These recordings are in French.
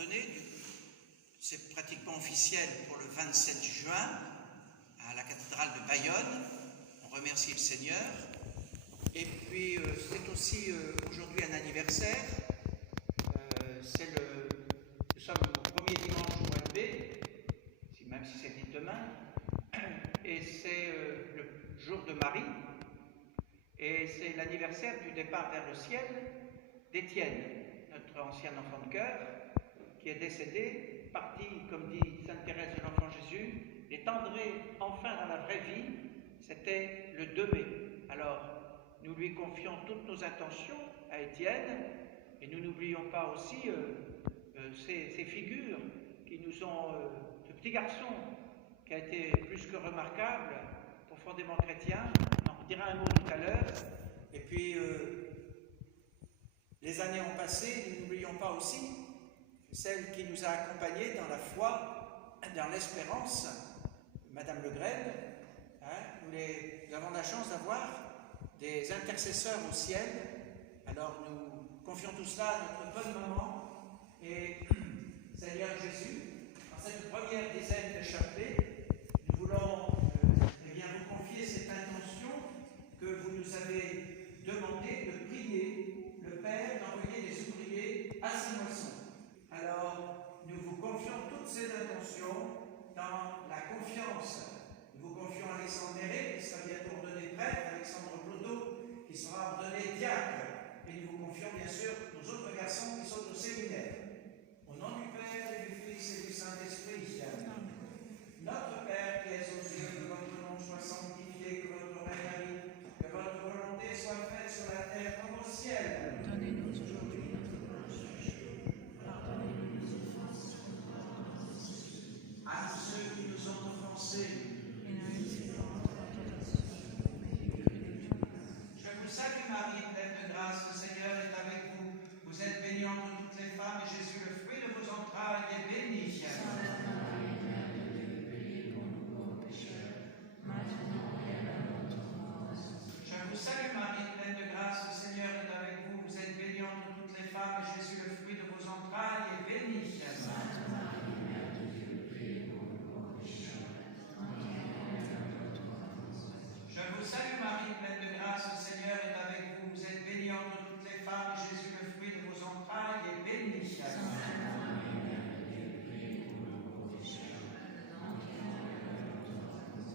ordonné. C'est pratiquement officiel pour le 27 juin à la cathédrale de Bayonne. On remercie le Seigneur. Et puis c'est aussi aujourd'hui un anniversaire. Nous sommes au premier dimanche du mois de mai, même si c'est dit demain, et c'est le jour de Marie, et c'est l'anniversaire du départ vers le ciel d'Étienne, notre ancien enfant de cœur, qui est décédé, parti, comme dit Sainte Thérèse de l'Enfant Jésus, l'étendré enfin dans la vraie vie, c'était le 2 mai. Alors, nous lui confions toutes nos intentions à Étienne, et nous n'oublions pas aussi ces figures qui nous ont, ce petit garçon qui a été plus que remarquable, profondément chrétien, on en dira un mot tout à l'heure, et puis les années ont passé, nous n'oublions pas aussi celle qui nous a accompagnés dans la foi, dans l'espérance, Madame Le Gren. Nous avons la chance d'avoir des intercesseurs au ciel, alors nous confions tout cela à notre bonne maman et Seigneur Jésus. Dans cette première dizaine de chapelets, nous voulons vous confier cette intention que vous nous avez demandé de prier le Père d'envoyer des ouvriers à ses moissons. Alors, nous vous confions toutes ces intentions dans la confiance. Nous vous confions Alexandre Méré, qui sera bientôt ordonné prêtre, Alexandre Clodo, qui sera ordonné diacre, et nous vous confions bien sûr nos autres garçons qui sont au séminaire. Au nom du Père et du Fils et du Saint-Esprit, notre Père qui es aux cieux, que votre nom soit sanctifié, que votre règne arrive, que votre volonté soit faite sur la terre comme au ciel. Donnez-nous aujourd'hui notre pain chaque jour. Pardonnez-nous nos offenses, comme nous pardonnons aussi à tous ceux qui nous ont offensés. et ne nous laissez pas entrer en tentation, mais délivrez-nous du mal. Je vous salue Marie, pleine de grâce, le Seigneur est avec vous. Vous êtes bénie entre toutes les femmes, et Jésus, le fruit de vos entrailles, est béni. Sainte Marie, Mère de Dieu, priez pour nous pauvres pécheurs, maintenant et à l'heure de notre mort. Je vous salue Marie, pleine de grâce, le Seigneur est avec vous. Vous êtes bénie entre toutes les femmes, et Jésus, le fruit de vos entrailles, est béni. Sainte Marie, Mère de Dieu, priez pour nous pauvres pécheurs, maintenant et à l'heure de notre mort. Je vous salue Marie, pleine de grâce, le Seigneur est avec vous. Vous êtes bénie entre toutes les femmes, et Jésus, le fruit de vos entrailles, est béni. Sainte Marie, Mère de Dieu, priez pour nous pauvres pécheurs, maintenant et à l'heure de notre mort.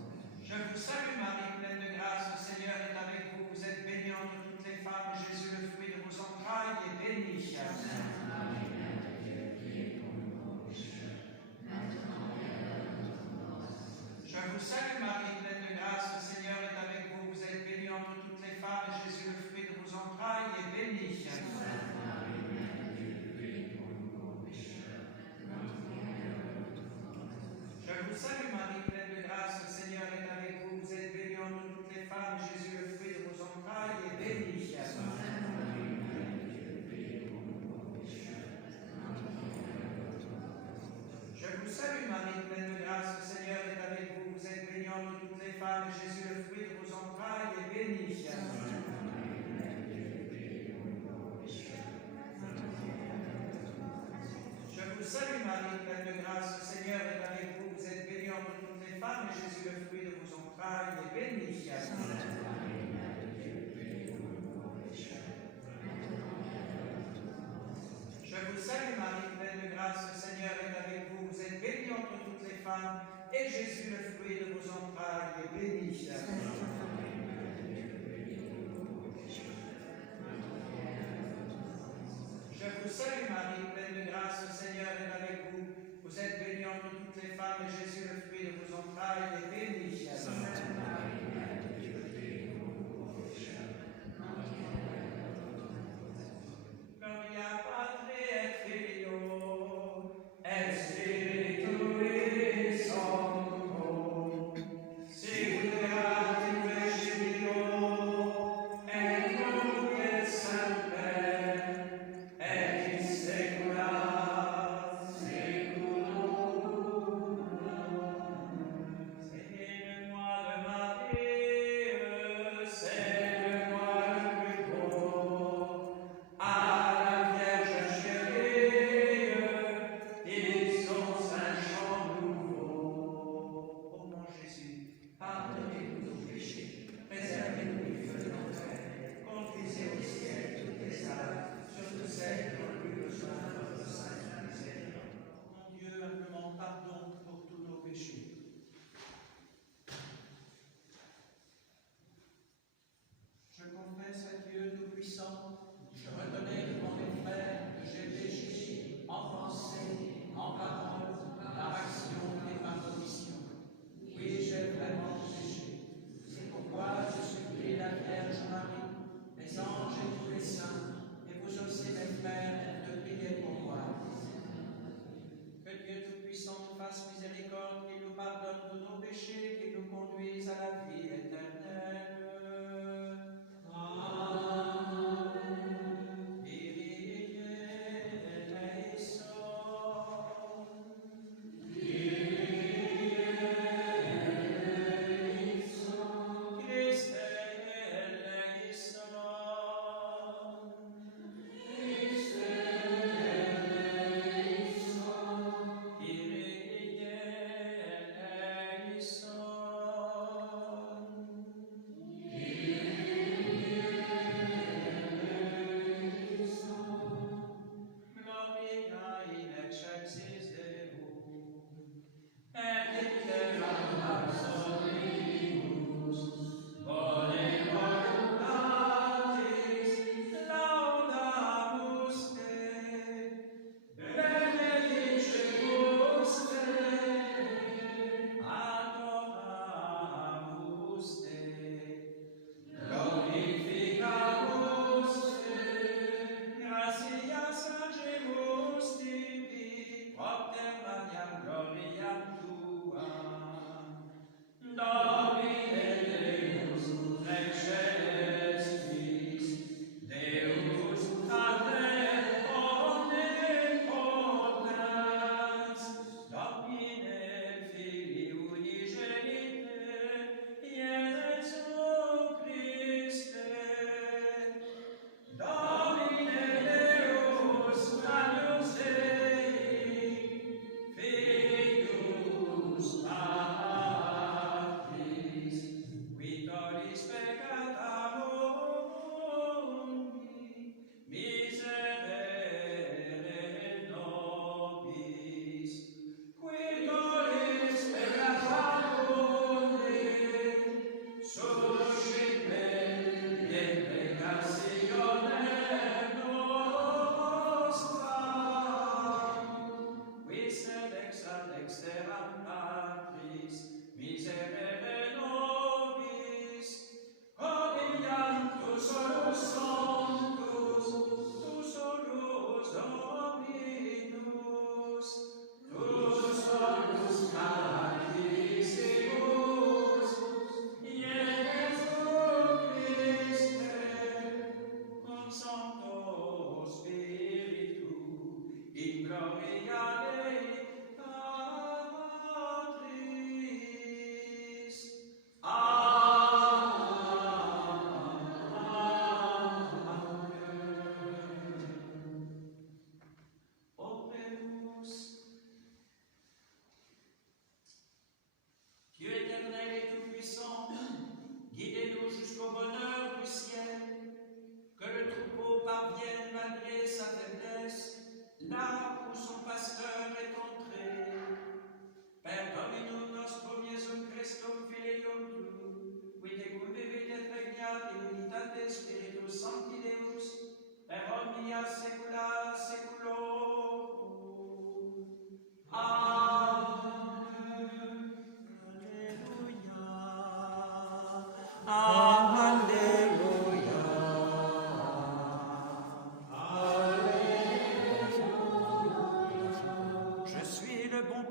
Je vous salue Marie, pleine de grâce, le Seigneur est avec vous. Vous êtes bénie entre toutes les femmes, et Jésus, le fruit de vos entrailles, est béni. Sainte Marie, Mère de Dieu, priez pour nous pauvres pécheurs, maintenant et à l'heure de notre mort. Je vous salue Marie, pleine de grâce, le Seigneur est avec vous. Vous êtes bénie entre toutes les femmes, et Jésus, le fruit de vos entrailles, est béni. Sainte Marie, Mère de Dieu, priez pour nous pauvres pécheurs, maintenant et à l'heure de notre mort. Je vous salue Marie, pleine de grâce, le Seigneur est avec vous. Vous êtes bénie entre toutes les femmes, et Jésus, le fruit de vos entrailles, est béni. Sainte Marie, Mère de Dieu, priez pour nous pauvres pécheurs, maintenant et à l'heure de notre mort. Je vous salue Marie, pleine de grâce, le Seigneur est avec vous. Vous êtes bénie entre toutes les femmes, et Jésus, le fruit de vos entrailles, est béni. Sainte Marie, Mère de Dieu, priez pour nous pauvres pécheurs, maintenant et à l'heure de notre mort. Je vous salue Marie, pleine de grâce, le Seigneur est avec vous. Vous êtes bénie entre toutes les femmes, et Jésus, le fruit de vos entrailles, est béni. Sainte Marie, Mère de Dieu, priez pour nous pauvres pécheurs, maintenant et à l'heure de notre mort. Je vous salue Marie, pleine de grâce, le Seigneur est avec vous. Vous êtes bénie entre toutes les femmes, et Jésus, le fruit de vos entrailles, est béni. Sainte Marie, Mère de Dieu, priez pour nous pauvres pécheurs, maintenant et à l'heure de notre mort. Je vous salue Marie, pleine de grâce, le Seigneur est avec vous. Vous êtes bénie entre toutes les femmes, et Jésus, le fruit de vos entrailles, est béni. Sainte Marie, Mère de Dieu, priez pour nous pauvres pécheurs, maintenant et à l'heure de notre mort. Gloria Patri et Filio et Spiritui Sancto, sicut erat in principio et nunc et semper et in saecula saeculorum.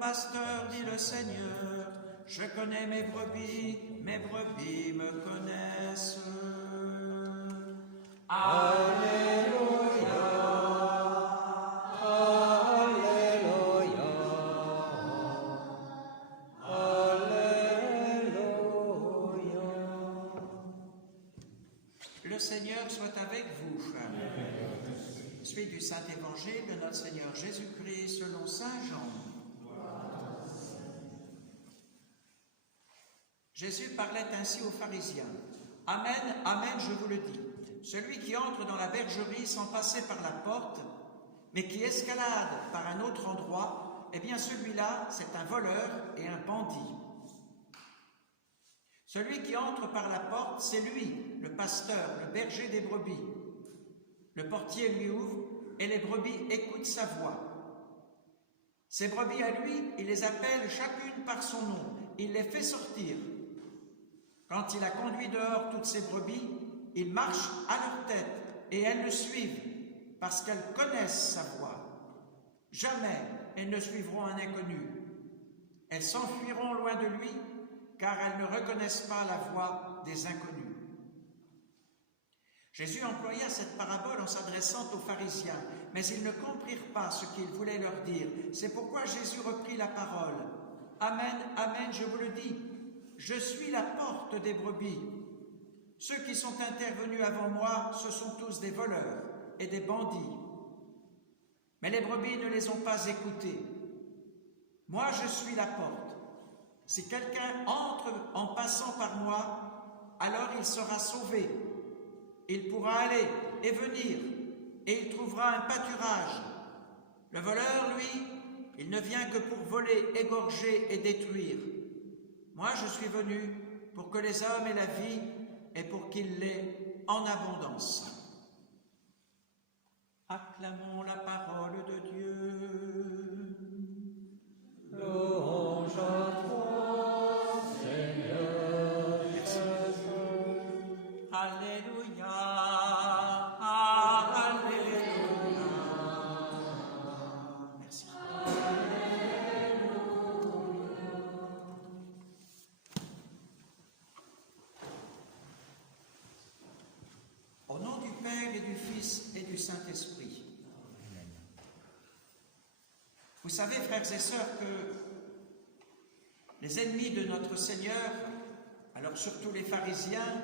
pasteur, dit le Seigneur, je connais mes brebis me connaissent. Alléluia, Alléluia, Alléluia. Le Seigneur soit avec vous. Suite du Saint-Évangile de notre Seigneur Jésus-Christ selon Saint Jean. Jésus parlait ainsi aux pharisiens. Amen, amen, je vous le dis. Celui qui entre dans la bergerie sans passer par la porte, mais qui escalade par un autre endroit, eh bien celui-là, c'est un voleur et un bandit. Celui qui entre par la porte, c'est lui, le pasteur, le berger des brebis. Le portier lui ouvre et les brebis écoutent sa voix. Ces brebis à lui, il les appelle chacune par son nom. Il les fait sortir. Quand il a conduit dehors toutes ces brebis, il marche à leur tête et elles le suivent parce qu'elles connaissent sa voix. Jamais elles ne suivront un inconnu. Elles s'enfuiront loin de lui car elles ne reconnaissent pas la voix des inconnus. Jésus employa cette parabole en s'adressant aux pharisiens, mais ils ne comprirent pas ce qu'il voulait leur dire. C'est pourquoi Jésus reprit la parole. Amen, amen, je vous le dis, je suis la porte des brebis. Ceux qui sont intervenus avant moi, ce sont tous des voleurs et des bandits. Mais les brebis ne les ont pas écoutés. Moi, je suis la porte. Si quelqu'un entre en passant par moi, alors il sera sauvé. Il pourra aller et venir, et il trouvera un pâturage. Le voleur, lui, il ne vient que pour voler, égorger et détruire. Moi, je suis venu pour que les hommes aient la vie et pour qu'ils l'aient en abondance. Acclamons la parole de Dieu. Louange à toi, Seigneur Jésus. Alléluia, Alléluia. Merci. Au nom du Père et du Fils et du Saint-Esprit. Vous savez, frères et sœurs, que les ennemis de notre Seigneur, alors surtout les pharisiens,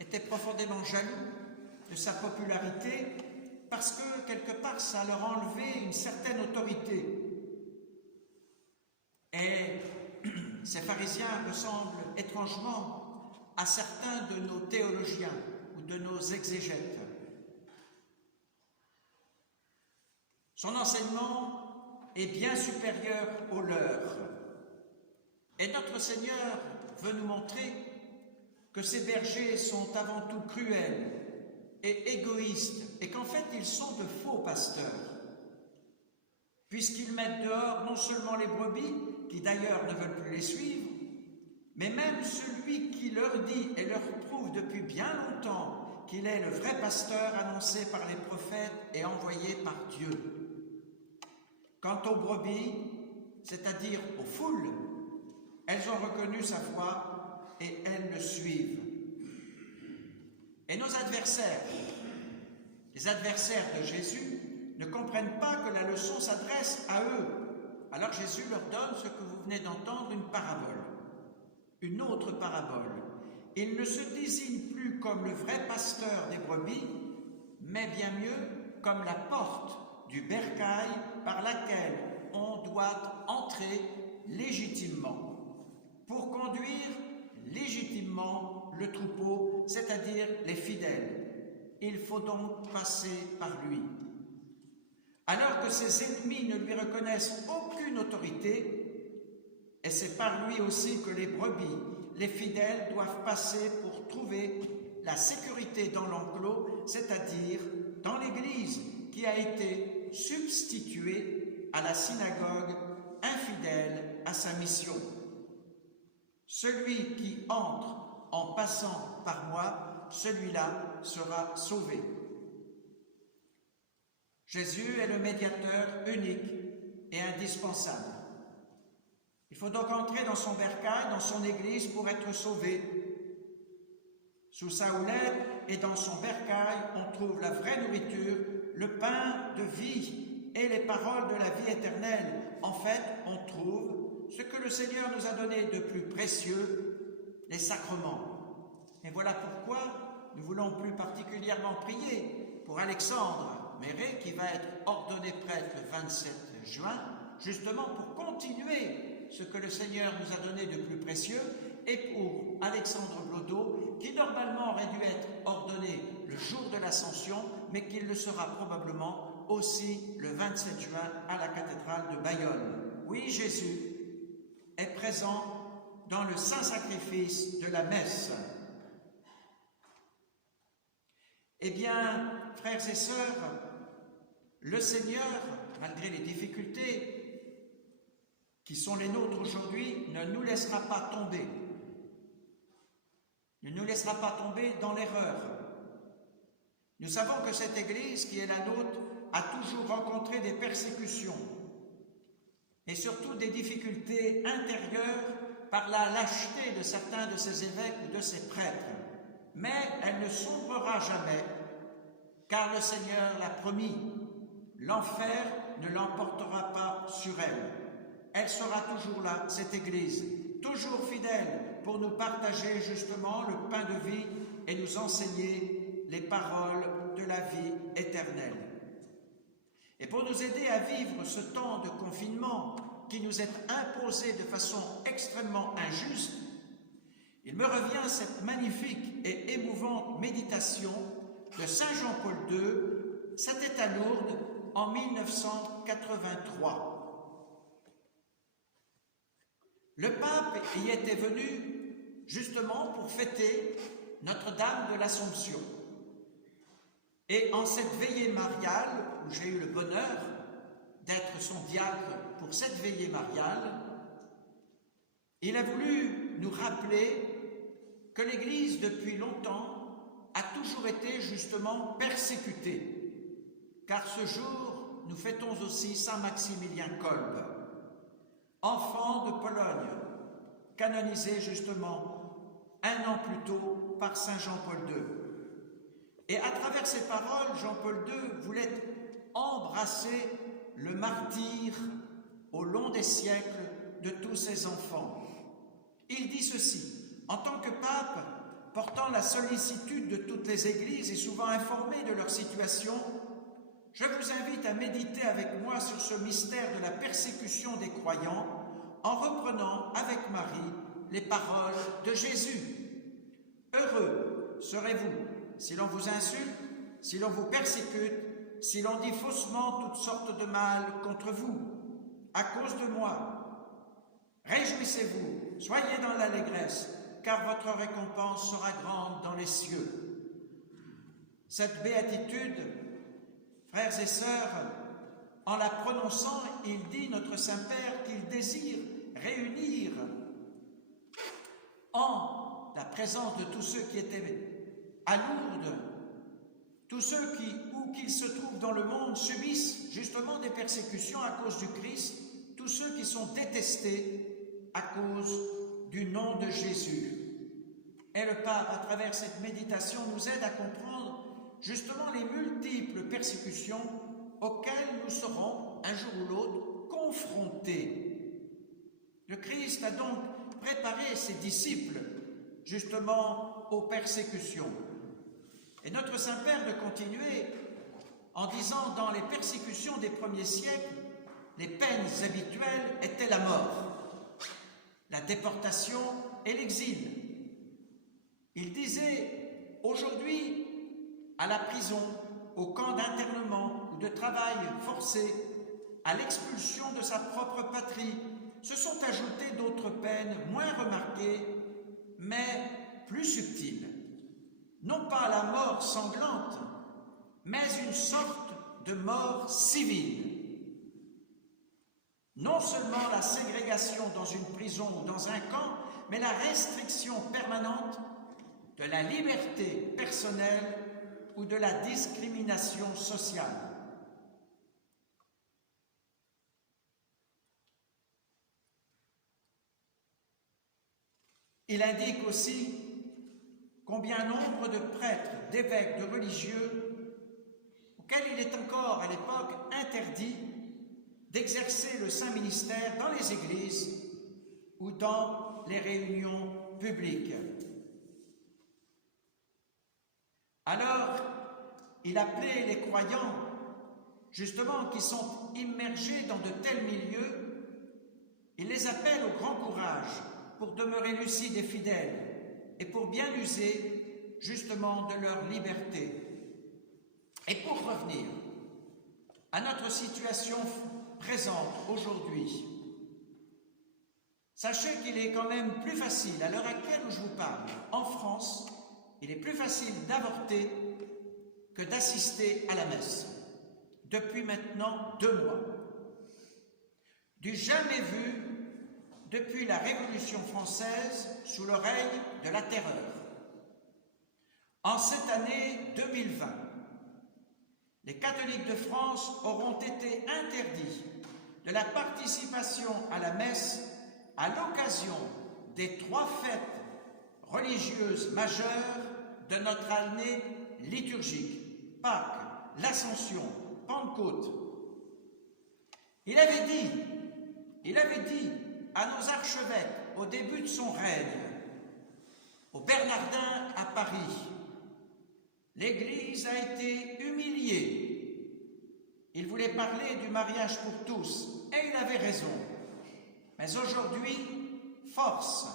étaient profondément jaloux de sa popularité parce que, quelque part, ça leur enlevait une certaine autorité. Et ces pharisiens ressemblent étrangement à certains de nos théologiens ou de nos exégètes. Son enseignement est bien supérieur au leur. Et notre Seigneur veut nous montrer que ces bergers sont avant tout cruels et égoïstes et qu'en fait ils sont de faux pasteurs, puisqu'ils mettent dehors non seulement les brebis, qui d'ailleurs ne veulent plus les suivre, mais même celui qui leur dit et leur prouve depuis bien longtemps qu'il est le vrai pasteur annoncé par les prophètes et envoyé par Dieu. Quant aux brebis, c'est-à-dire aux foules, elles ont reconnu sa voix et elles le suivent. Et nos adversaires, les adversaires de Jésus, ne comprennent pas que la leçon s'adresse à eux. Alors Jésus leur donne ce que vous venez d'entendre, une parabole, une autre parabole. Il ne se désigne plus comme le vrai pasteur des brebis, mais bien mieux comme la porte du bercail par laquelle on doit entrer légitimement pour conduire légitimement le troupeau, c'est-à-dire les fidèles. Il faut donc passer par lui. Alors que ses ennemis ne lui reconnaissent aucune autorité, et c'est par lui aussi que les brebis, les fidèles, doivent passer pour trouver la sécurité dans l'enclos, c'est-à-dire dans l'Église qui a été substituée à la synagogue, infidèle à sa mission. Celui qui entre en passant par moi, celui-là sera sauvé. Jésus est le médiateur unique et indispensable. Il faut donc entrer dans son bercail, dans son église pour être sauvé. Sous sa houlette et dans son bercail, on trouve la vraie nourriture, le pain de vie et les paroles de la vie éternelle. En fait, on trouve ce que le Seigneur nous a donné de plus précieux, les sacrements. Et voilà pourquoi nous voulons plus particulièrement prier pour Alexandre Méret, qui va être ordonné prêtre le 27 juin, justement pour continuer ce que le Seigneur nous a donné de plus précieux, et pour Alexandre Blodeau, qui normalement aurait dû être ordonné le jour de l'Ascension, mais qui le sera probablement aussi le 27 juin à la cathédrale de Bayonne. Oui, Jésus est présent dans le saint sacrifice de la messe. Eh bien, frères et sœurs, le Seigneur, malgré les difficultés qui sont les nôtres aujourd'hui, ne nous laissera pas tomber. Ne nous laissera pas tomber dans l'erreur. Nous savons que cette Église, qui est la nôtre, a toujours rencontré des persécutions et surtout des difficultés intérieures par la lâcheté de certains de ses évêques ou de ses prêtres. Mais elle ne sombrera jamais, car le Seigneur l'a promis. L'enfer ne l'emportera pas sur elle. Elle sera toujours là, cette Église, toujours fidèle pour nous partager justement le pain de vie et nous enseigner les paroles de la vie éternelle. Et pour nous aider à vivre ce temps de confinement qui nous est imposé de façon extrêmement injuste, il me revient cette magnifique et émouvante méditation de Saint Jean-Paul II, c'était à Lourdes en 1983. Le pape y était venu justement pour fêter Notre-Dame de l'Assomption. Et en cette veillée mariale, où j'ai eu le bonheur d'être son diacre pour cette veillée mariale, il a voulu nous rappeler que l'Église, depuis longtemps, a toujours été justement persécutée. Car ce jour, nous fêtons aussi Saint Maximilien Kolbe, enfant de Pologne, canonisé justement un an plus tôt par Saint Jean-Paul II. Et à travers ces paroles, Jean-Paul II voulait embrasser le martyre au long des siècles de tous ses enfants. Il dit ceci: en tant que pape, portant la sollicitude de toutes les églises et souvent informé de leur situation, je vous invite à méditer avec moi sur ce mystère de la persécution des croyants en reprenant avec Marie les paroles de Jésus. Heureux serez-vous si l'on vous insulte, si l'on vous persécute, si l'on dit faussement toutes sortes de mal contre vous, à cause de moi. Réjouissez-vous, soyez dans l'allégresse, car votre récompense sera grande dans les cieux. Cette béatitude, frères et sœurs, en la prononçant, il dit, notre Saint-Père, qu'il désire réunir en la présence de tous ceux qui étaient à Lourdes, tous ceux qui, où qu'ils se trouvent dans le monde, subissent justement des persécutions à cause du Christ, tous ceux qui sont détestés à cause du nom de Jésus. Et le pape, à travers cette méditation, nous aide à comprendre justement les multiples persécutions auxquelles nous serons, un jour ou l'autre, confrontés. Le Christ a donc préparé ses disciples, justement, aux persécutions. Et notre Saint-Père de continuer en disant, dans les persécutions des premiers siècles, les peines habituelles étaient la mort, la déportation et l'exil. Il disait, aujourd'hui, à la prison, au camp d'internement ou de travail forcé, à l'expulsion de sa propre patrie, se sont ajoutées d'autres peines moins remarquées, mais plus subtiles. Non pas la mort sanglante, mais une sorte de mort civile. Non seulement la ségrégation dans une prison ou dans un camp, mais la restriction permanente de la liberté personnelle ou de la discrimination sociale. Il indique aussi combien nombre de prêtres, d'évêques, de religieux, auxquels il est encore à l'époque interdit d'exercer le saint ministère dans les églises ou dans les réunions publiques. Alors, il appelait les croyants, justement, qui sont immergés dans de tels milieux, il les appelle au grand courage pour demeurer lucides et fidèles et pour bien user, justement, de leur liberté. Et pour revenir à notre situation présente aujourd'hui, sachez qu'il est quand même plus facile, à l'heure actuelle où je vous parle, en France, il est plus facile d'avorter que d'assister à la messe, depuis maintenant 2 mois. Du jamais vu depuis la Révolution française sous le règne de la terreur. En cette année 2020, les catholiques de France auront été interdits de la participation à la messe à l'occasion des 3 fêtes religieuses majeures de notre année liturgique, Pâques, l'Ascension, Pentecôte. Il avait dit à nos archevêques au début de son règne, aux Bernardins à Paris, l'Église a été humiliée. Il voulait parler du mariage pour tous, et il avait raison. Mais aujourd'hui, force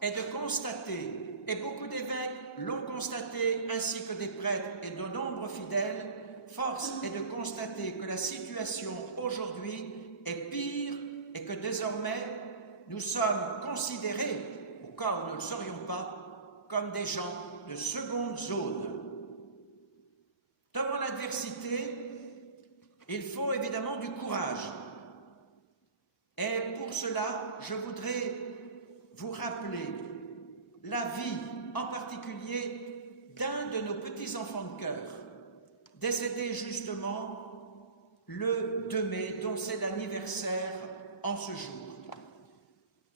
est de constater, et beaucoup d'évêques l'ont constaté, ainsi que des prêtres et de nombreux fidèles, force est de constater que la situation aujourd'hui est pire et que désormais nous sommes considérés, au cas où nous ne le serions pas, comme des gens de seconde zone. Devant l'adversité, il faut évidemment du courage. Et pour cela, je voudrais vous rappeler la vie, en particulier, d'un de nos petits-enfants de cœur, décédé justement le 2 mai, dont c'est l'anniversaire en ce jour.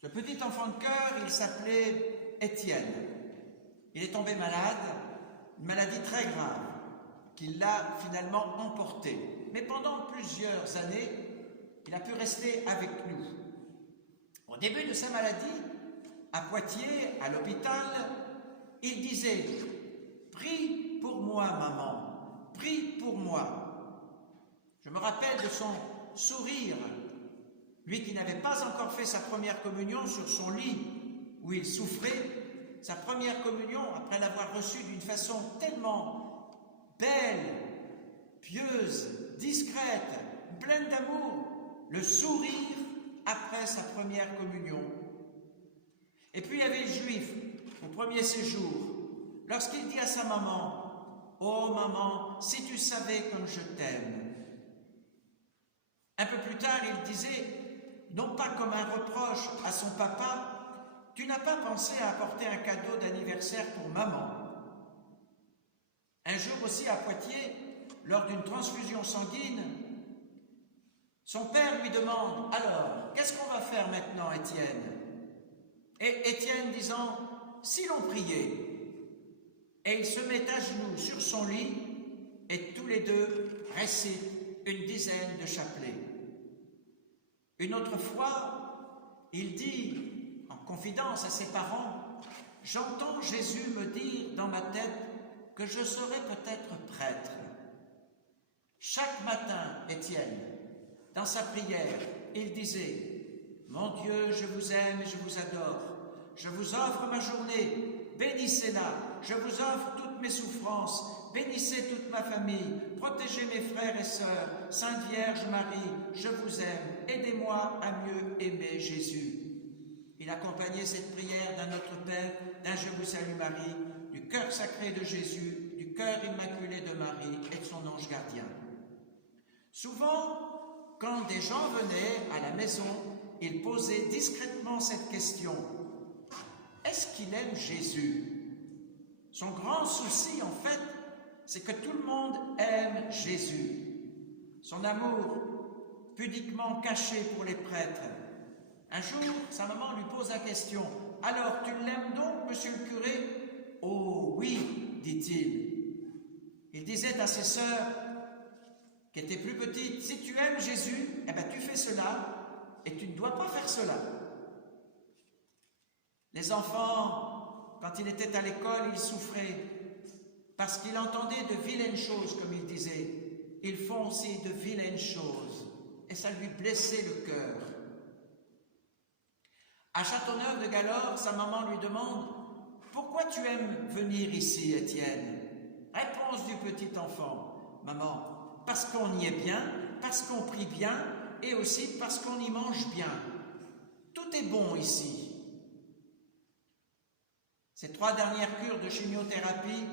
Ce petit enfant de cœur, il s'appelait Étienne. Il est tombé malade, une maladie très grave, qui l'a finalement emporté. Mais pendant plusieurs années, il a pu rester avec nous. Au début de sa maladie, à Poitiers, à l'hôpital, il disait « Prie pour moi, maman, prie pour moi ». Je me rappelle de son sourire, lui qui n'avait pas encore fait sa première communion sur son lit où il souffrait, sa première communion après l'avoir reçue d'une façon tellement belle, pieuse, discrète, pleine d'amour, le sourire après sa première communion. Et puis il y avait le juif au premier séjour, lorsqu'il dit à sa maman « Oh maman, si tu savais comme je t'aime ». Un peu plus tard, il disait, non pas comme un reproche à son papa, « Tu n'as pas pensé à apporter un cadeau d'anniversaire pour maman ». Un jour aussi à Poitiers, lors d'une transfusion sanguine, son père lui demande « Alors, qu'est-ce qu'on va faire maintenant, Étienne ?» Et Étienne disant « Si l'on priait ». Et il se met à genoux sur son lit et tous les deux récitent une dizaine de chapelets. Une autre fois, il dit en confidence à ses parents « J'entends Jésus me dire dans ma tête que je serai peut-être prêtre. » Chaque matin, Étienne, dans sa prière, il disait « Mon Dieu, je vous aime et je vous adore. Je vous offre ma journée, bénissez-la. Je vous offre toutes mes souffrances, bénissez toute ma famille, protégez mes frères et sœurs. Sainte Vierge Marie, je vous aime. Aidez-moi à mieux aimer Jésus. » Il accompagnait cette prière d'un Notre Père, d'un Je vous salue Marie, du cœur sacré de Jésus, du cœur immaculé de Marie et de son ange gardien. Souvent, quand des gens venaient à la maison, ils posaient discrètement cette question. Est-ce qu'il aime Jésus? Son grand souci, en fait, c'est que tout le monde aime Jésus. Son amour, pudiquement caché pour les prêtres. Un jour, sa maman lui pose la question, Alors, tu l'aimes donc, monsieur le curé? Oh oui, dit-il. Il disait à ses sœurs, qui étaient plus petites, si tu aimes Jésus, eh bien tu fais cela, et tu ne dois pas faire cela. Les enfants, quand il était à l'école, ils souffraient, parce qu'il entendait de vilaines choses, comme il disait. Ils font aussi de vilaines choses, et ça lui blessait le cœur. À Châteauneuf-de-Galorre, sa maman lui demande « Pourquoi tu aimes venir ici, Étienne ?» Réponse du petit enfant « Maman, parce qu'on y est bien, parce qu'on prie bien, et aussi parce qu'on y mange bien. Tout est bon ici. » Ces 3 dernières cures de chimiothérapie,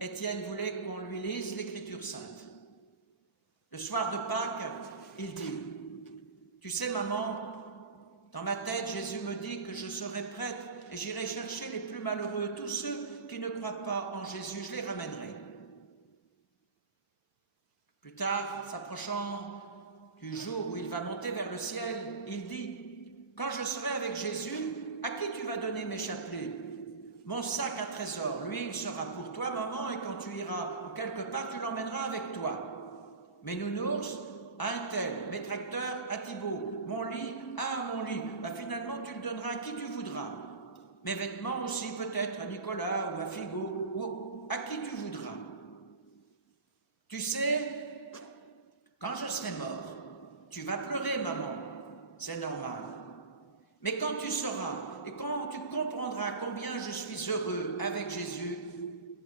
Étienne voulait qu'on lui lise l'Écriture sainte. Le soir de Pâques, il dit « Tu sais, maman, dans ma tête, Jésus me dit que je serai prêtre et j'irai chercher les plus malheureux, tous ceux qui ne croient pas en Jésus, je les ramènerai. » Plus tard, s'approchant du jour où il va monter vers le ciel, il dit « Quand je serai avec Jésus, à qui tu vas donner mes chapelets? Mon sac à trésor, lui, il sera pour toi, maman, et quand tu iras quelque part, tu l'emmèneras avec toi. Mes nounours, à un tel, mes tracteurs, à Thibaut, mon lit, à mon lit. Finalement, tu le donneras à qui tu voudras. Mes vêtements aussi, peut-être, à Nicolas ou à Figo, ou à qui tu voudras. Tu sais, quand je serai mort, tu vas pleurer, maman, c'est normal. Mais quand tu sauras et quand tu comprendras combien je suis heureux avec Jésus,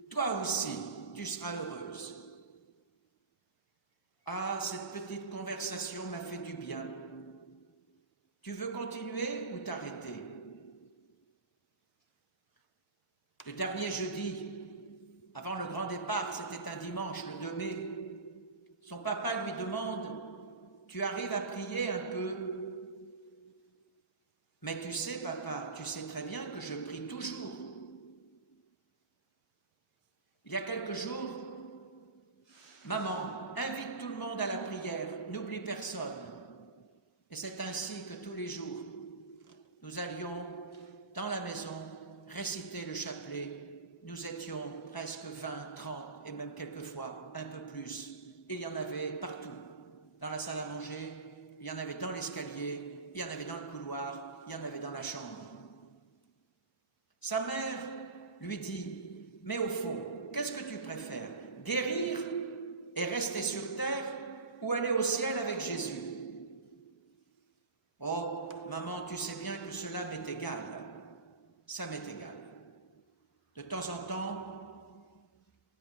toi aussi, tu seras heureuse. Ah, cette petite conversation m'a fait du bien. Tu veux continuer ou t'arrêter? Le dernier jeudi, avant le grand départ, c'était un dimanche, le 2 mai, son papa lui demande « Tu arrives à prier un peu ?» « Mais tu sais, papa, tu sais très bien que je prie toujours. » Il y a quelques jours, maman invite tout le monde à la prière, n'oublie personne. Et c'est ainsi que tous les jours, nous allions dans la maison réciter le chapelet. Nous étions presque 20, 30 et même quelquefois un peu plus. Et il y en avait partout. Dans la salle à manger, il y en avait dans l'escalier, il y en avait dans le couloir, il y en avait dans la chambre. Sa mère lui dit « Mais au fond, qu'est-ce que tu préfères? Guérir et rester sur terre ou aller au ciel avec Jésus ?» « Oh, maman, tu sais bien que cela m'est égal. Ça m'est égal. » De temps en temps,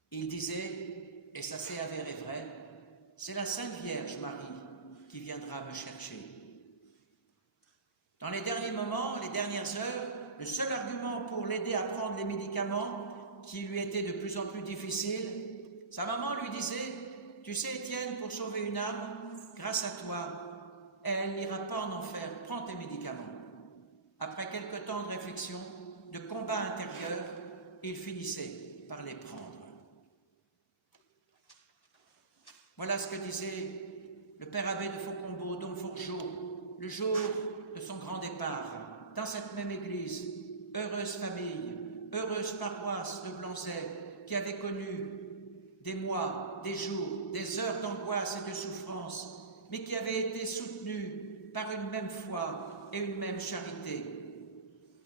il disait, et ça s'est avéré vrai, « C'est la Sainte Vierge Marie qui viendra me chercher. » Dans les derniers moments, les dernières heures, le seul argument pour l'aider à prendre les médicaments qui lui étaient de plus en plus difficiles, sa maman lui disait « Tu sais, Étienne, pour sauver une âme, grâce à toi, elle n'ira pas en enfer, prends tes médicaments. » Après quelque temps de réflexion, de combat intérieur, il finissait par les prendre. Voilà ce que disait le père abbé de Faucombault, Dom Fourgeau, le jour de son grand départ, dans cette même église, heureuse famille, heureuse paroisse de Blanzey, qui avait connu des mois, des jours, des heures d'angoisse et de souffrance, mais qui avait été soutenue par une même foi et une même charité.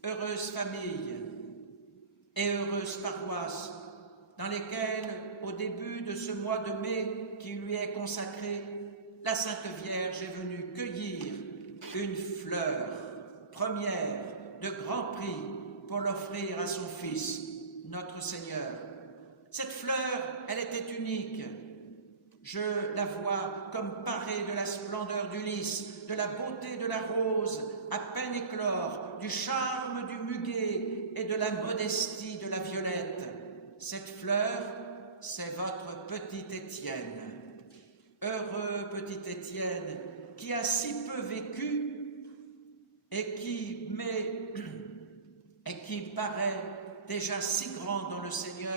Heureuse famille et heureuse paroisse, dans lesquelles, au début de ce mois de mai qui lui est consacré, la Sainte Vierge est venue cueillir une fleur, première de grand prix, pour l'offrir à son Fils, notre Seigneur. Cette fleur, elle était unique. Je la vois comme parée de la splendeur du lys, de la beauté de la rose, à peine éclore, du charme du muguet et de la modestie de la violette. Cette fleur, c'est votre petit Étienne. Heureux petit Étienne, qui a si peu vécu et qui paraît déjà si grand dans le Seigneur,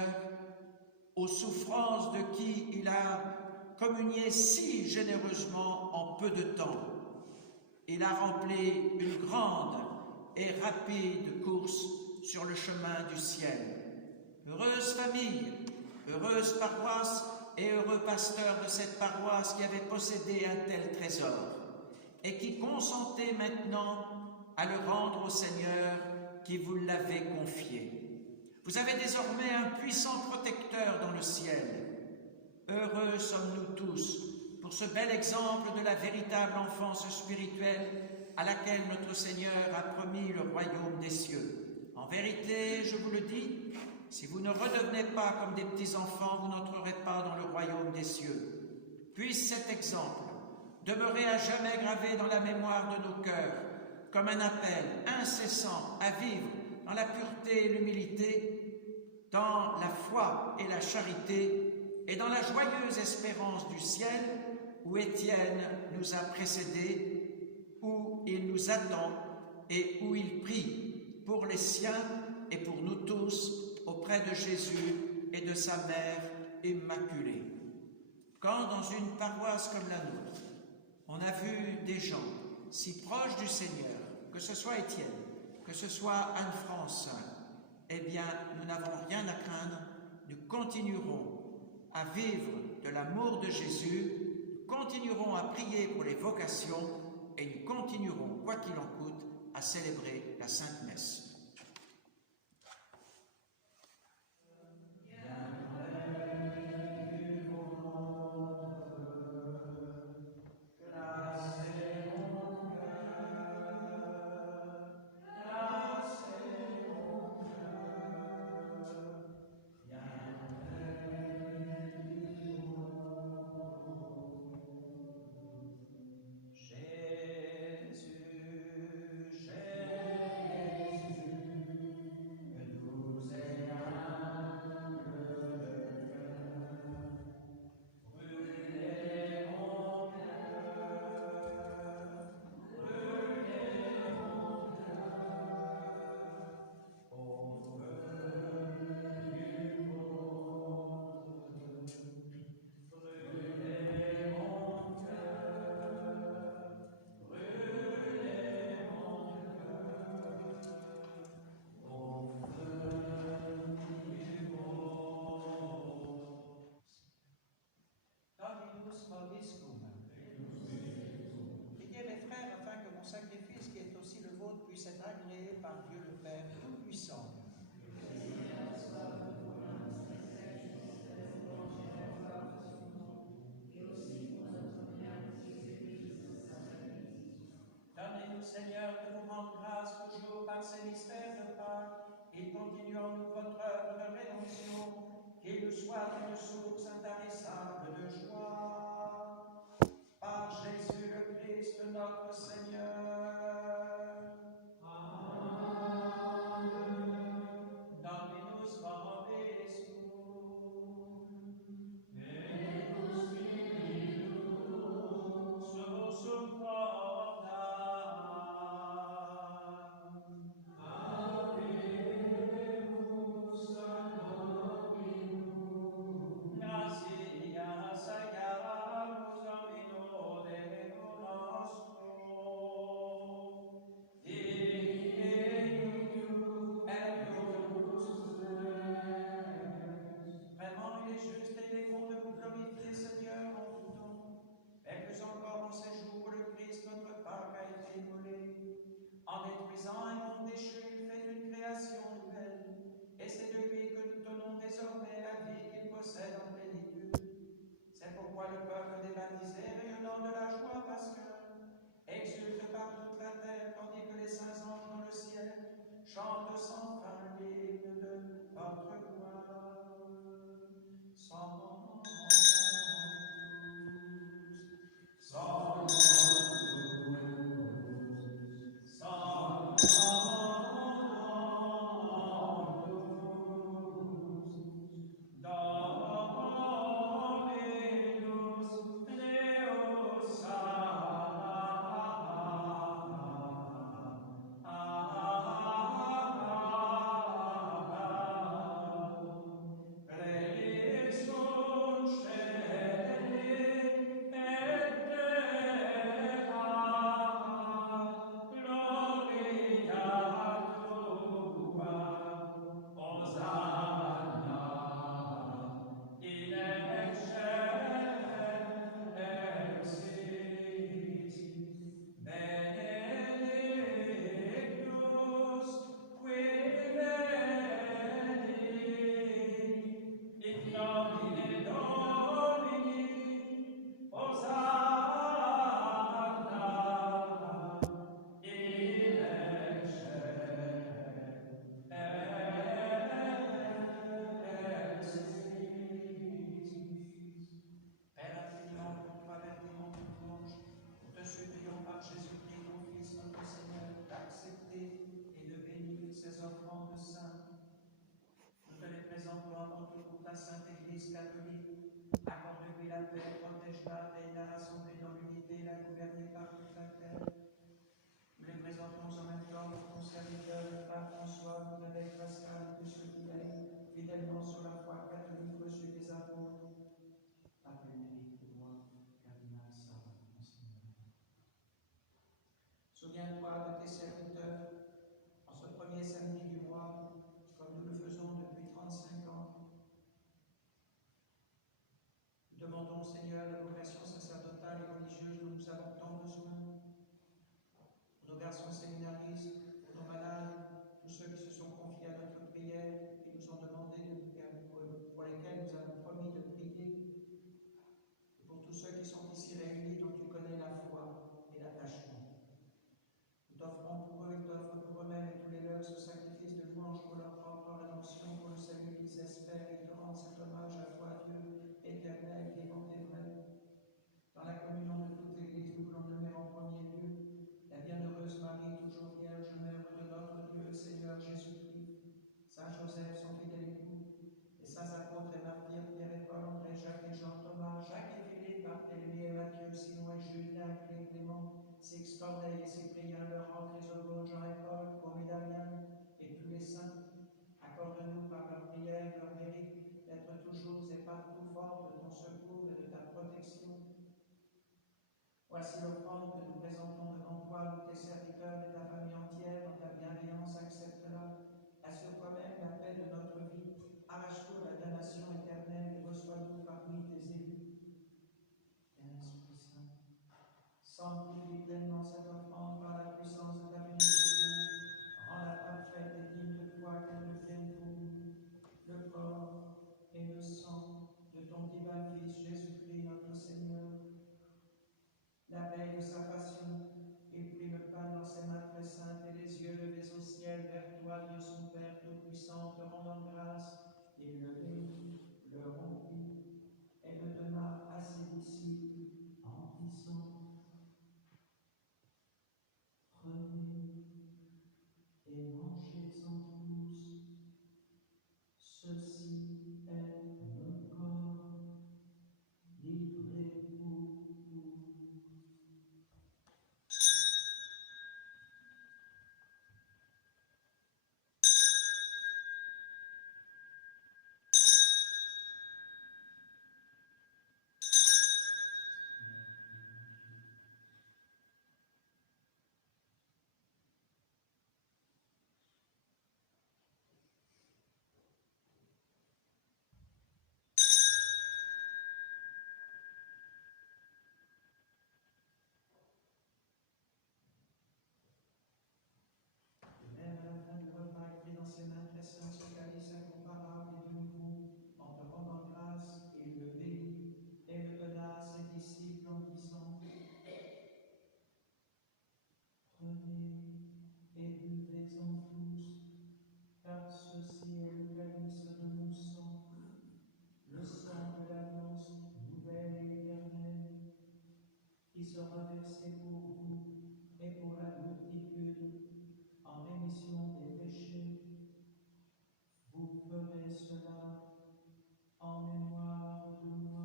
aux souffrances de qui il a communié si généreusement en peu de temps. Il a rempli une grande et rapide course sur le chemin du ciel. Heureuse famille, heureuse paroisse et heureux pasteur de cette paroisse qui avait possédé un tel trésor et qui consentait maintenant à le rendre au Seigneur qui vous l'avait confié. Vous avez désormais un puissant protecteur dans le ciel. Heureux sommes-nous tous pour ce bel exemple de la véritable enfance spirituelle à laquelle notre Seigneur a promis le royaume des cieux. En vérité, je vous le dis, si vous ne redevenez pas comme des petits-enfants, vous n'entrerez pas dans le royaume des cieux. Puisse cet exemple demeurer à jamais gravé dans la mémoire de nos cœurs, comme un appel incessant à vivre dans la pureté et l'humilité, dans la foi et la charité, et dans la joyeuse espérance du ciel, où Étienne nous a précédés, où il nous attend et où il prie pour les siens et pour nous tous, auprès de Jésus et de sa mère immaculée. Quand dans une paroisse comme la nôtre, on a vu des gens si proches du Seigneur, que ce soit Étienne, que ce soit Anne-France, eh bien, nous n'avons rien à craindre, nous continuerons à vivre de l'amour de Jésus, nous continuerons à prier pour les vocations et nous continuerons, quoi qu'il en coûte, à célébrer la Sainte Messe. Sacrifice qui est aussi le vôtre puisse être agréé par Dieu le Père Tout-Puissant. Donnez-nous, Seigneur, de vous rendre grâce toujours par ces mystères de Pâques et continuons-nous votre œuvre de rédemption, qu'il nous soit une source intarissable de joie. Par Jésus le Christ, notre Seigneur. offrandes saintes. Nous te les présentons avant tout pour ta sainte Église catholique. Accorde-lui la paix, protège-la, aide-la à rassembler dans l'unité et la gouverner par toute la terre. Nous les présentons en même temps pour ton serviteur, le pape François, pour l'évêque Pascal, tous ceux qui veillent fidèlement sur la foi catholique reçue des apôtres. Appelle Méric de moi, cardinal Sarah, Monseigneur. Souviens-toi de tes serviteurs en ce premier samedi du mois, comme nous le faisons depuis 35 ans. Nous demandons, Seigneur, la vocation sacerdotale et religieuse dont nous avons tant besoin. Pour nos garçons séminaristes, pour nos malades, tous ceux qui se sont confiés à notre prière et nous ont demandé pour lesquels nous avons promis de prier. Et pour tous ceux qui sont ici réunis, dont tu connais la foi et l'attachement. Nous t'offrons pour eux, ils t'offrent pour eux-mêmes et tous les leurs ce sacrifice de louange pour leur propre rédemption, pour le salut qu'ils espèrent, et ils te rendent cet hommage à toi, Dieu éternel, vivant et vrai. Dans la communion de toute l'Église, nous voulons nommer en premier lieu la bienheureuse Marie, toujours vierge, mère de notre Dieu, le Seigneur Jésus-Christ, Saint Joseph, son fidèle époux, les saints apôtres et martyrs, Pierre et Paul, André, Jacques et Jean, Thomas, Jacques et Philippe, Barthélemy et Matthieu, Simon et Julien, Clé, Clément, Six, Corneille et Cyprien, Laurent, Chrysologue, Jean et Paul, Paul et Damien, et tous les saints. Accorde-nous par leur prière, leur mérite, d'être toujours et partout forts de ton secours et de ta protection. Voici l'offrande que nous présentons devant toi, nous tes serviteurs et ta famille entière, dans ta bienveillance, accepte-la. Assure toi-même la paix de notre vie, arrache-nous la damnation éternelle et reçois-nous parmi tes élus. Esprit Saint, sanctifie pleinement cette offrande par la puissance de ta bénédiction, rends-la parfaite et digne de toi qu'elle devienne pour nous le corps et le sang de ton divin Fils Jésus-Christ notre Seigneur. La veille de sa passion, il prit le pain dans ses mains très saintes et les yeux levés au ciel vers toi, Dieu son Père Tout-Puissant, te rendant grâce, il le bénit, le rompit et le donna à ses disciples en disant: Prenez et mangez-en tous, ceci est mon corps livré pour vous. Même à la fin du repas, il prit dans ses mains très saintes ce calice incomparable et de nouveau, en te rendant grâce, il le bénit et le donna à ses disciples en disant: Prenez et buvez-en tous, car ceci est le calice de mon sang, le sang de l'alliance nouvelle et éternelle, qui sera versé pour vous et pour la multitude en rémission des péchés. Vous ferez cela en mémoire de moi.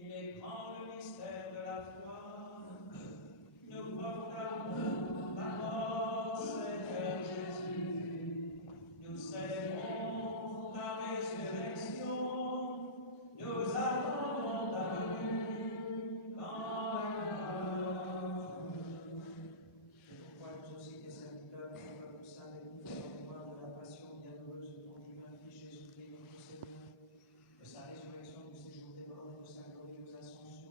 Il éprend le mystère de la foi. Nous proclamons ta mort, Seigneur Jésus. Nous célébrons ta résurrection. Nous attendons ta venue dans la gloire. C'est pourquoi nous aussi, tes serviteurs, ton peuple saint, bénis en mémoire de la passion bienheureuse de ton divin Fils Jésus-Christ, notre Seigneur, de sa résurrection, du séjour des morts et de sa glorieuse ascension,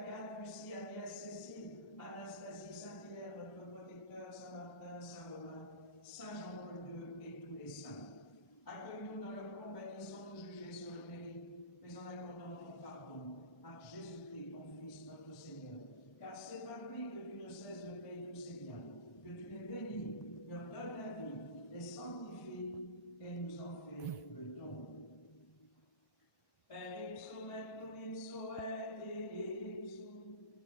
Agathe, Lucie, Agnès, Cécile, Anastasie, Saint-Hilaire, notre protecteur, Saint-Martin, Saint-Romain, Saint-Jean-Paul II et tous les saints. Accueille-nous dans leur compagnie sans nous juger sur le mérite, mais en accordant ton pardon par Jésus-Christ, ton Fils, notre Seigneur. Car c'est par lui que tu ne cesses de payer tous ces biens, que tu les bénis, leur donnes la vie, les sanctifies et nous en fais le don. Per ipsum et cum ipso et ipsum,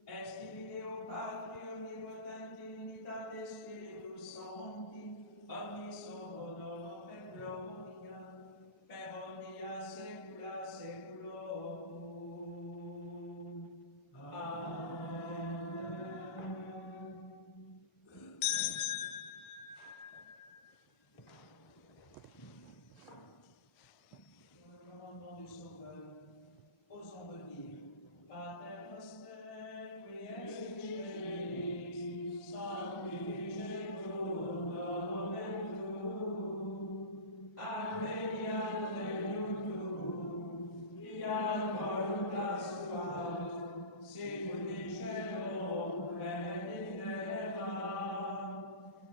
est Deo Patri omnipotenti unitate Spiritus Sancti, omnis honor et gloria, per omnia saecula saeculorum. Amen. Dans le commandement du Sauveur, osons redire: Pater noster, qui es in celis, sanctificetur nomen tuum, adveniat regnum tuum, fiat voluntas tua, sicut in cielo et in terra.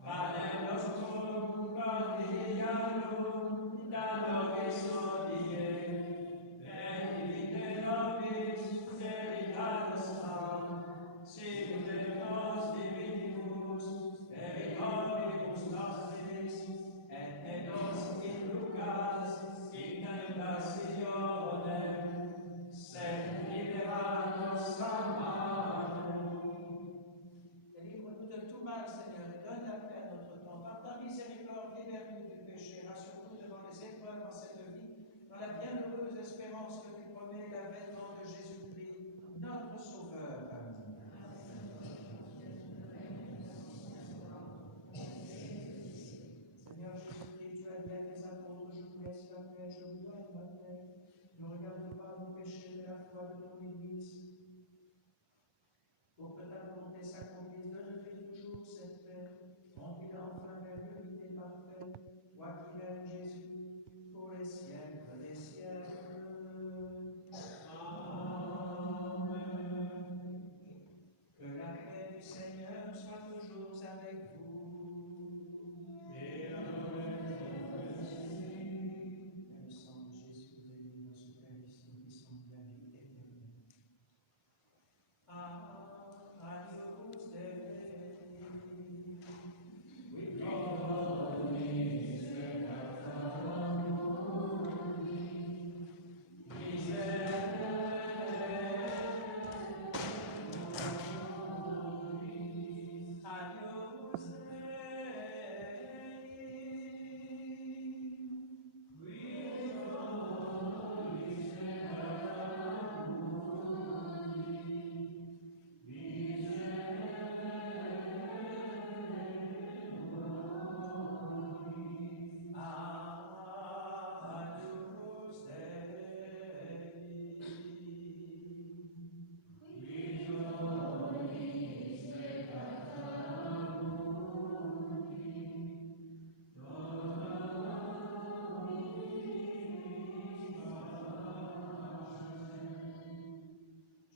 Panem nostrum quotidianum da nobis hodie, et dimitte nobis debita nostra, sicut et nos dimittimus debitoribus nostris, et ne nos inducas in tentationem, sed libera nos a malum. Délivre-nous de tout mal, Seigneur, et donne la paix à notre temps. Par ta miséricorde, libère-nous du péché, rassure-nous devant les épreuves en cette vie, dans la bienheureuse espérance que tu promets, l'avènement de Jésus-Christ, notre Sauveur. Seigneur Jésus-Christ, tu as dit à tes apôtres: je vous laisse la paix, je vous donne ma paix. Ne regarde pas nos péchés, mais la foi de ton Église. Pour que ta volonté s'accomplisse, donne-lui toujours cette paix, conduis enfin vers l'unité parfaite, toi qui aimes Jésus, pour les siècles des siècles. Amen. Que la paix du Seigneur soit toujours avec vous. Et avec vous aussi. Et le sang de Jésus vous bénit dans ce calice qui sont de la vie éternelle. Adios Dei. We Adios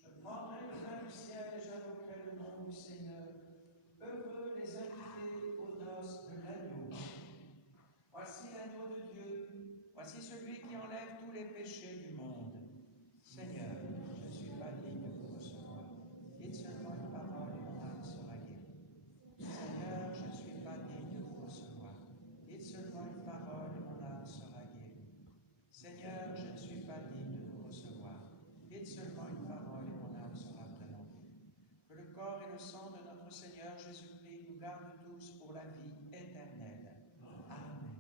Je prendrai le vin du ciel et j'invoquerai le nom du Seigneur. Heureux les invités aux noces de l'agneau. Voici l'agneau de Dieu. Voici celui qui enlève tous les péchés du monde. Seigneur, je ne suis pas digne de vous recevoir. Dites seulement une parole et mon âme sera guérie. Seigneur, je ne suis pas digne de vous recevoir. Dites seulement une parole et mon âme sera guérie. Seigneur, je ne suis pas digne de vous recevoir. Dites seulement une parole et mon âme sera vraiment guérie. Que le corps et le sang de notre Seigneur Jésus-Christ nous gardent tous pour la vie éternelle. Amen.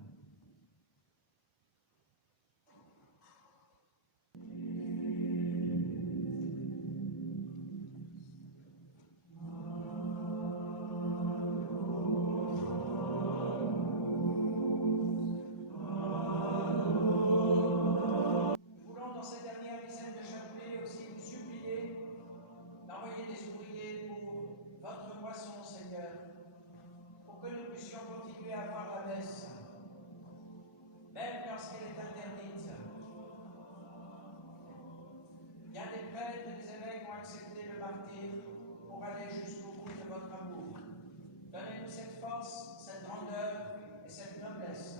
Nous voulons dans cette dernière dizaine de chapelet aussi vous supplier d'envoyer des ouvriers pour votre moisson, Seigneur, pour que nous puissions continuer à voir la messe, même lorsqu'elle est interdite. Bien des prêtres et des évêques ont accepté le martyre pour aller jusqu'au bout de votre amour. Donnez-nous cette force, cette grandeur et cette noblesse.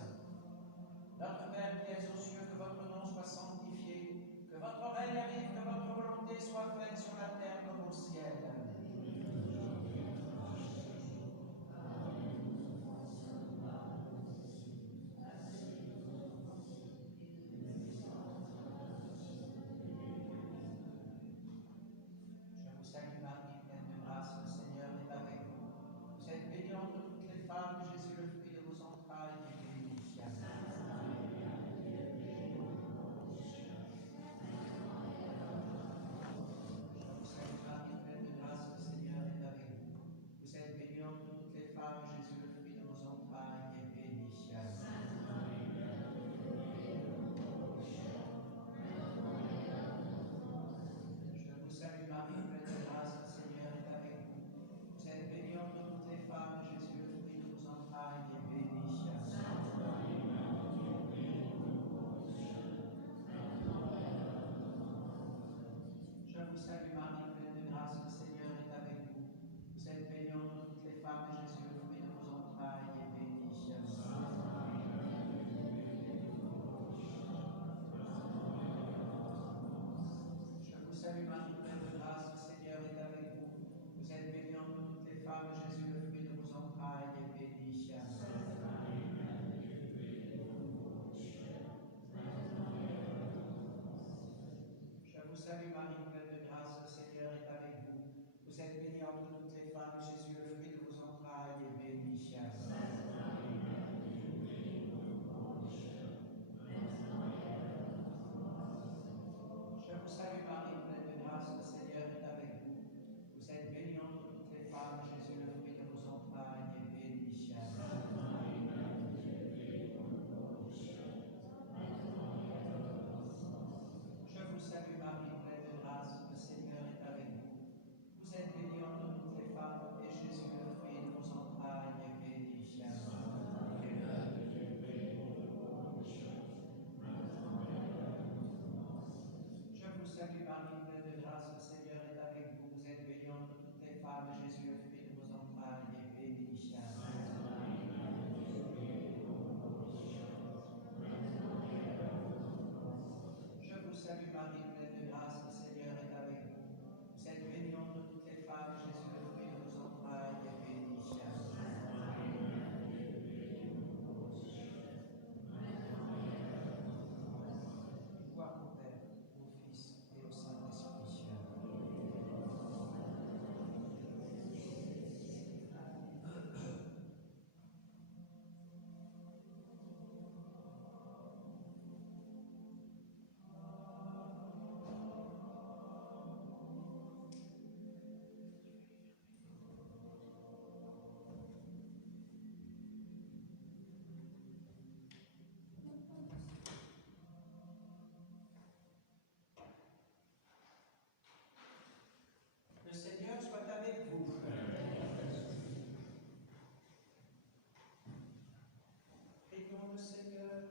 Notre Père qui es aux cieux, que votre nom soit sanctifié, que votre règne arrive, que votre volonté soit faite sur la terre comme au ciel. Je vous salue Marie, pleine de grâce, le Seigneur est avec vous. Vous êtes bénie entre toutes les femmes, Jésus, le fruit de vos entrailles, est béni. Salue Marie, pleine de grâce, le Seigneur est avec vous. Vous êtes bénie entre toutes les femmes, Jésus, le fruit de vos entrailles, est béni. Je vous salue Marie, pleine de grâce, le Seigneur est avec vous. Vous êtes bénie entre toutes les femmes, Jésus, le fruit de vos entrailles, est béni. Je vous salue Marie, pleine de grâce, le Seigneur est avec vous. Vous êtes bénie entre toutes les femmes, et Jésus, le fruit de vos entrailles, est béni. Je vous salue Marie, pleine de grâce, le Seigneur est avec vous. Vous êtes bénie entre toutes les femmes, et Jésus, le fruit de vos entrailles, est béni. Je vous salue Marie, pleine de grâce, le Seigneur est avec vous. Vous êtes bénie entre toutes les femmes, Jésus, le fruit de vos entrailles, est béni. Gloire au Père, au Fils et au Saint-Esprit. Le Seigneur soit avec vous. Prions le Seigneur.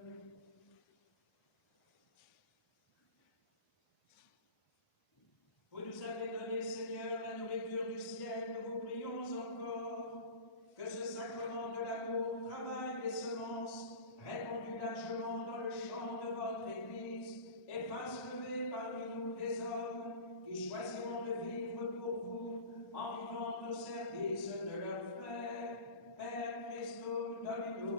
Vous nous avez donné, Seigneur, la nourriture du ciel, nous vous prions encore que ce sacrement de l'amour travaille les semences répandues largement dans le champ de votre Église et fasse lever parmi nous des hommes qui choisiront de vivre pour vous en vivant au service de leur frère, Père Christo Domino.